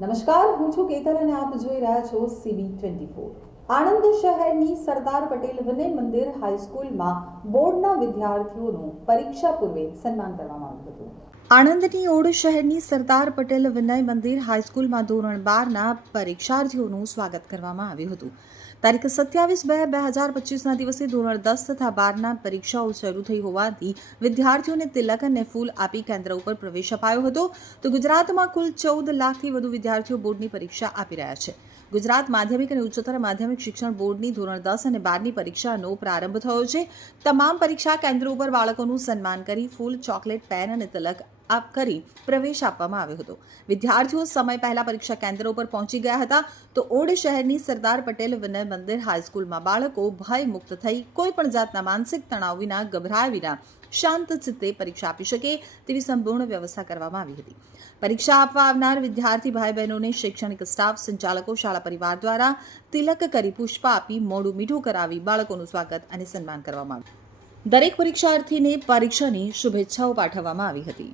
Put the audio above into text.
નમસ્કાર, હું છું કેતન અને આપ જોઈ રહ્યા છો CB24। આણંદ શહેરની સરદાર પટેલ વિનય મંદિર હાઈસ્કૂલમાં બોર્ડના વિદ્યાર્થીઓનું પરીક્ષા પૂર્વે સન્માન કરવામાં આવ્યું હતું। આણંદની ઓડ શહેરની સરદાર પટેલ વિનય મંદિર હાઈસ્કૂલમાં ધોરણ 12ના પરીક્ષાર્થીઓનું સ્વાગત કરવામાં આવ્યું હતું। તારીખ 27/2/2025ના દિવસે ધોરણ 10 તથા 12ના પરીક્ષાઓ શરૂ થઈ હોવાથી વિદ્યાર્થીઓને તિલક અને ફૂલ આપી કેન્દ્ર ઉપર પ્રવેશ અપાયો હતો। તો ગુજરાતમાં કુલ 14 લાખથી વધુ વિદ્યાર્થીઓ બોર્ડની પરીક્ષા આપી રહ્યા છે। ગુજરાત માધ્યમિક અને ઉચ્ચતર માધ્યમિક શિક્ષણ બોર્ડની ધોરણ 10 અને 12ની પરીક્ષાનો પ્રારંભ થયો છે। તમામ પરીક્ષા કેન્દ્રો ઉપર બાળકોનું સન્માન કરી ફૂલ, ચોકલેટ, પેન અને તિલક કરી પ્રવેશ આપવામાં આવ્યો હતો। વિદ્યાર્થીઓ સમય પહેલા પરીક્ષા કેન્દ્ર ઉપર પહોંચી ગયા હતા। તો ઓડ શહેરની સરદાર પટેલ વિનય મંદિર હાઈસ્કૂલમાં બાળકો ભયમુક્ત થઈ કોઈ પણ જાતના માનસિક તણાવ વિના, ગભરાયા વિના શાંત ચિત્તે પરીક્ષા આપી શકે તેવી સંપૂર્ણ વ્યવસ્થા કરવામાં આવી હતી। પરીક્ષા આપવા આવનાર વિદ્યાર્થી ભાઈ બહેનોને શૈક્ષણિક સ્ટાફ, સંચાલકો, શાળા પરિવાર દ્વારા તિલક કરી, પુષ્પ આપી, મોઢું મીઠું કરાવી બાળકોનું સ્વાગત અને સન્માન કરવામાં આવ્યું। દરેક પરીક્ષાર્થીને પરીક્ષાની શુભેચ્છાઓ પાઠવવામાં આવી હતી।